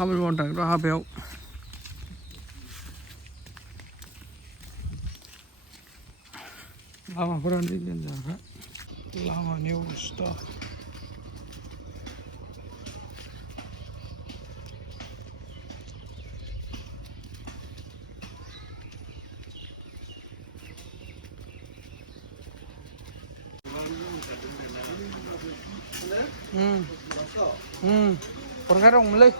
खामानि मावनो थांग्रा हाबायाव लामाफोरानो देन्जारखा लामानि अबस्था Orang dong mulai.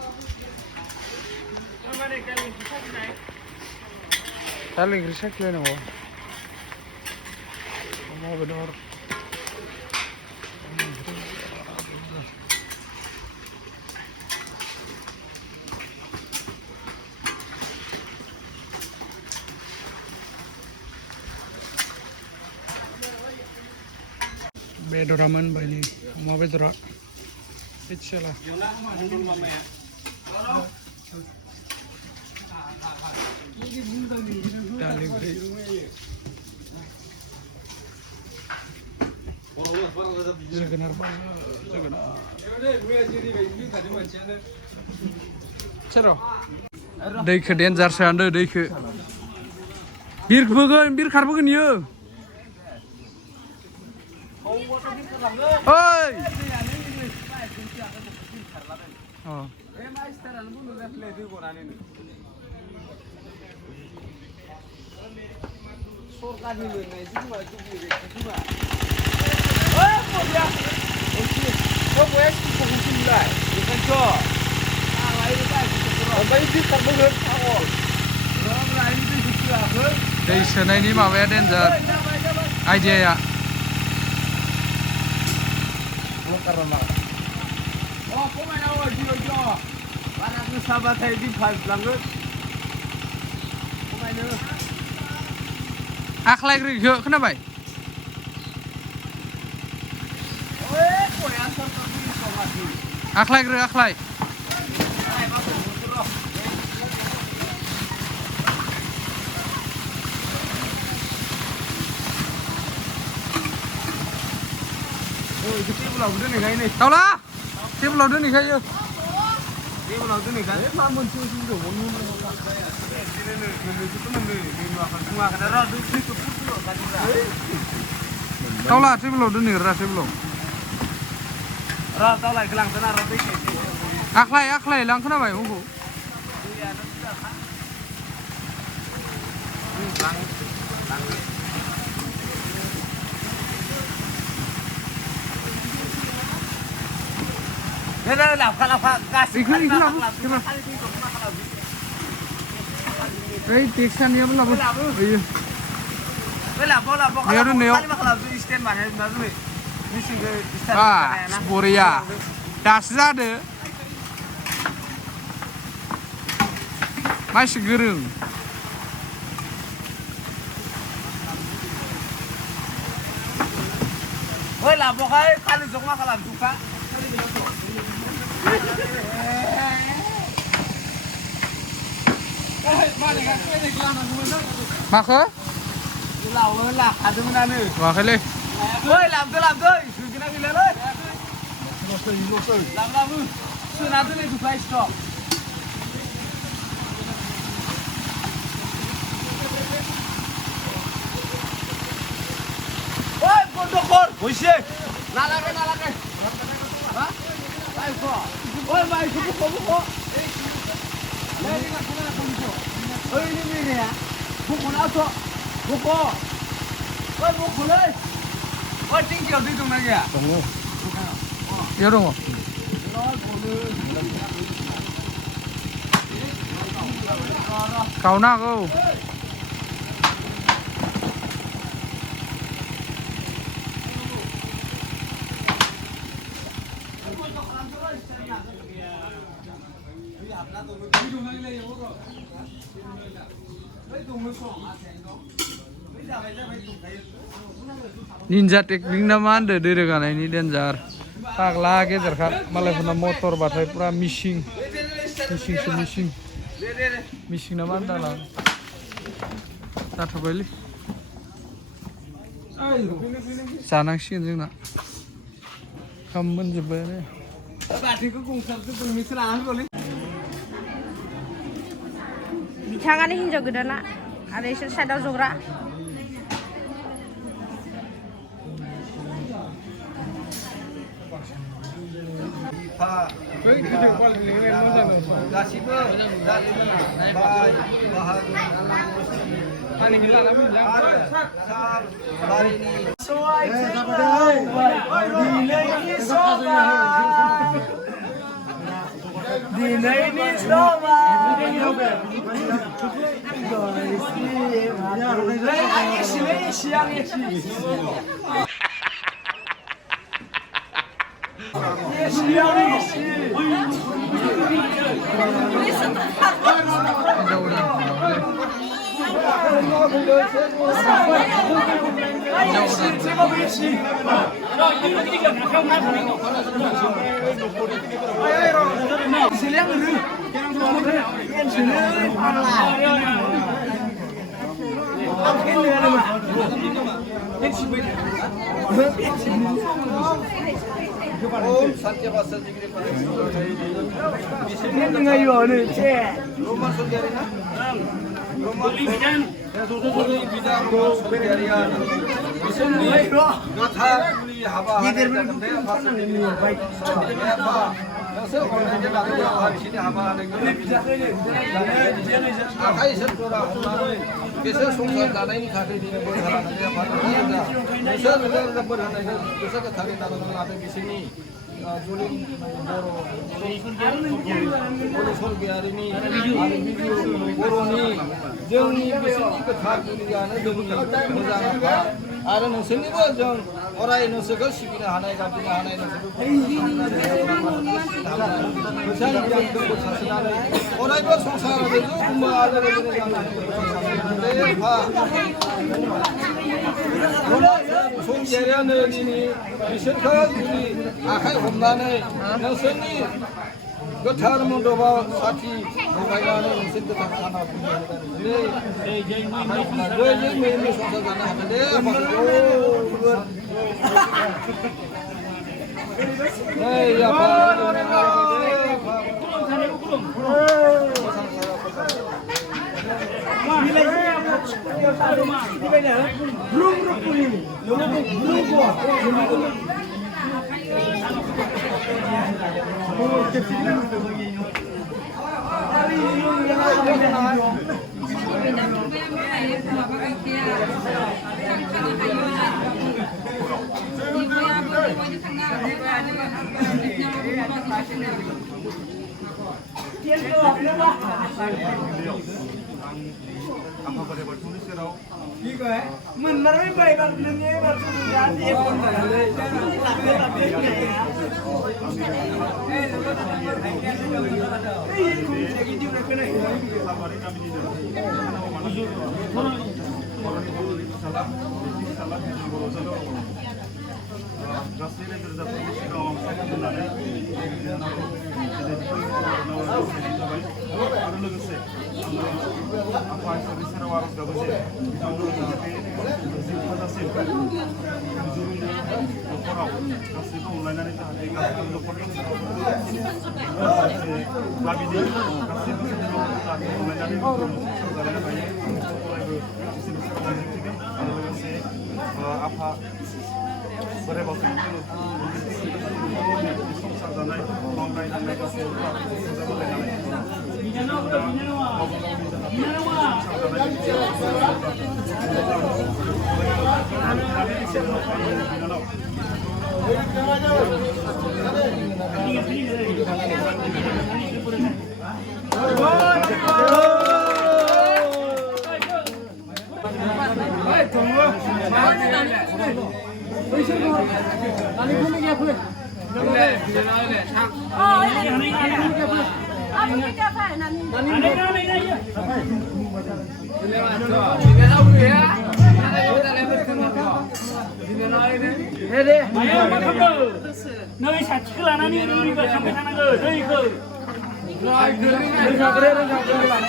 Saling riset lah nih, mau benar. Bedoraman bani, mau bedora. Itulah. Delivery. Segenar banget, segenar. Cero. दैखौ डेन्जार सान्दो दैखौ. बिर खारबोगोन इयो. ओइ! Oh. दै सोनायनि माबाया डेन्जार आइडियाया आख्लायग्रोखो खोनाबाय आख्लायग्रो आख्लाय Taulah टेबोलाव दोनहैखायो Taulah टेबोलाव दोनहैग्रा टेबोलाव आख्लाय लां खोनाबाय अंखौ Boria daसो जादो मानसि गोरों ओइ लाबोखाय खालि जमा खालामजुखा Maka? Lawan lah, ada mana ni? Makanya. Woi, lampu, sudah gila loh. Lampu, sudah tu ni tu flash stop. Woi, konduktor, woi nalake. Hah? Baik Woi, baik buku. Lagi nak kena buku. Oh ini ya, buku apa? Buku. Oh buku leh. Oh tinggi ada itu mana ya? Tunggu. Ya dong. Kau nak kau? Ninja teknik na मा होनदो दै रोगानायनि डेन्जार फाग्ला गेजेरखा मालायफोरना मटर बाथाय पुरा मिसिं ना मा होनदाला जाथ'बायलै जानांसिगोन जोंना खाम मोनजोब्बायानो बाथिखौ गंथारसो गंनैसो लाना होगौलै बिथाङानो हिनजाव गोदाना आरो इसोर साइडआव जग्रा गासिबो बाय बाहागो दिनैनि समा Om Satya Satya Ini dengan Yohane, cek. Roman Sodiarina. Roman Bidang Sodiarian. Bismillah. Gathar Haba. Baik. Nasa orang je nak dia hari sini haba ada. Akai sekolah orang. Biasa sungguh tanah ini kaki di negeri halan ada apa? Biasa negara berhana itu biasa kaki tanah ada di sini. Boleh sol biar ini ada video borong ni जोंनि बिसोरनि गोथार जुलियानो मोजां आरो नोंसोरनिबो जों अराय नोंसोरखौ सिबिनो हानाय गाबज्रिनो हानाय नोंसोरखौ सासेनानै अरायबो संसार जुम्बा आलो गोजोनै संजेरानो दिनै बिसोरखौ जुदि आखाइ हमनानै नोंसोरनि गोथार मन्दपाव साथि लगायनानै नोंसोर गोथार खाना बुंनो संसार जानो हागोन दे Apa boleh bertulis serau? Iya, menarik baik bangetnya bertulis jadi pun apa yang bisa waras dapat sih? Kamu nanti pada sih kan? Juri operau, kasih tu online nanti ada kasih operau. Lagi ni kasih tu online nanti ada banyak. Apa berapa sih? संसार जानाय मावनाय दांनाय गासैबो Nơi sạch cứ là nó đi đi vào trong cái thang ngờ đây cơ. Rồi cứ đi ra cái đây ra cái này.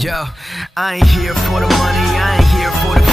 Yo, I ain't here for the money, I ain't here for the